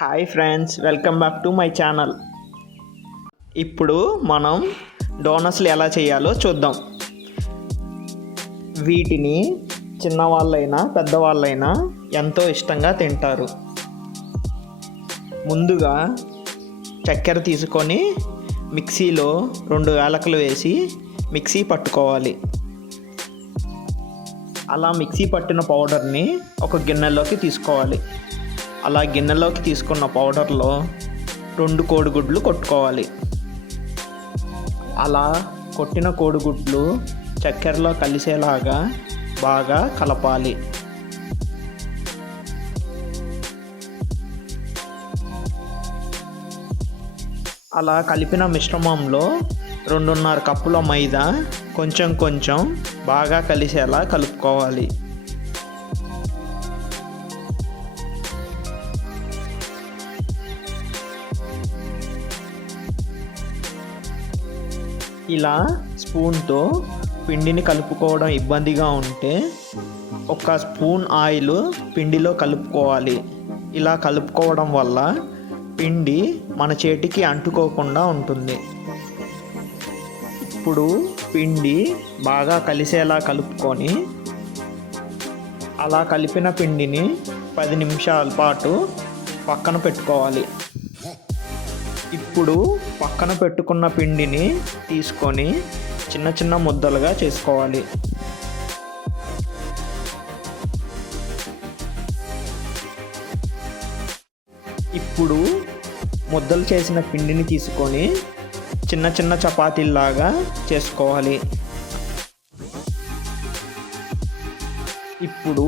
Hi friends welcome back to my channel. ఇప్పుడు మనం డోనట్స్లు ఎలా చేయాలో చూద్దాం. వీటిని చిన్నవాళ్ళైనా పెద్దవాళ్ళైనా ఎంతో ఇష్టంగా తింటారు. ముందుగా చక్కెర తీసుకొని మిక్సీలో రెండు వేలకలు వేసి మిక్సీ పట్టుకోవాలి. అలా మిక్సీ పట్టిన పౌడర్ని ఒక గిన్నెలోకి తీసుకోవాలి. అలా గిన్నెలోకి తీసుకున్న పౌడర్లో రెండు కోడిగుడ్లు కొట్టుకోవాలి. అలా కొట్టిన కోడిగుడ్లు చక్కెరలో కలిసేలాగా బాగా కలపాలి. అలా కలిపిన మిశ్రమంలో రెండున్నర కప్పుల మైదా కొంచెం కొంచెం బాగా కలిసేలా కలుపుకోవాలి. ఇలా స్పూన్తో పిండిని కలుపుకోవడం ఇబ్బందిగా ఉంటే ఒక స్పూన్ ఆయిల్ పిండిలో కలుపుకోవాలి. ఇలా కలుపుకోవడం వల్ల పిండి మన చేతికి అంటుకోకుండా ఉంటుంది. ఇప్పుడు పిండి బాగా కలిసేలా కలుపుకొని అలా కలిపిన పిండిని పది నిమిషాల పాటు పక్కన పెట్టుకోవాలి. ఇప్పుడు పక్కన పెట్టుకున్న పిండిని తీసుకొని చిన్న చిన్న ముద్దలుగా చేసుకోవాలి. ఇప్పుడు ముద్దలు చేసిన పిండిని తీసుకొని చిన్న చిన్న చపాతీల్లాగా చేసుకోవాలి. ఇప్పుడు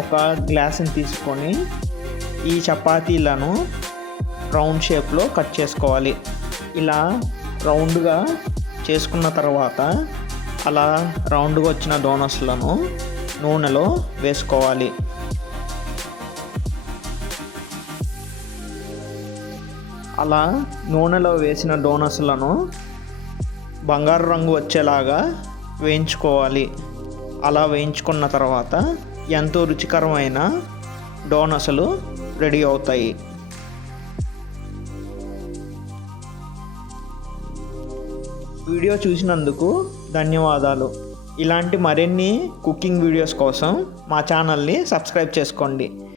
ఒక గ్లాసుని తీసుకొని ఈ చపాతీలను రౌండ్ షేప్లో కట్ చేసుకోవాలి. ఇలా రౌండ్గా చేసుకున్న తర్వాత అలా రౌండ్గా వచ్చిన డోనట్స్లను నూనెలో వేసుకోవాలి. అలా నూనెలో వేసిన డోనట్స్లను బంగారు రంగు వచ్చేలాగా వేయించుకోవాలి. అలా వేయించుకున్న తర్వాత ఎంతో రుచికరమైన డోనట్స్లు రెడీ అవుతాయి. వీడియో చూసినందుకు ధన్యవాదాలు. ఇలాంటి మరిన్ని కుకింగ్ వీడియోస్ కోసం మా ఛానల్ని సబ్స్క్రైబ్ చేసుకోండి.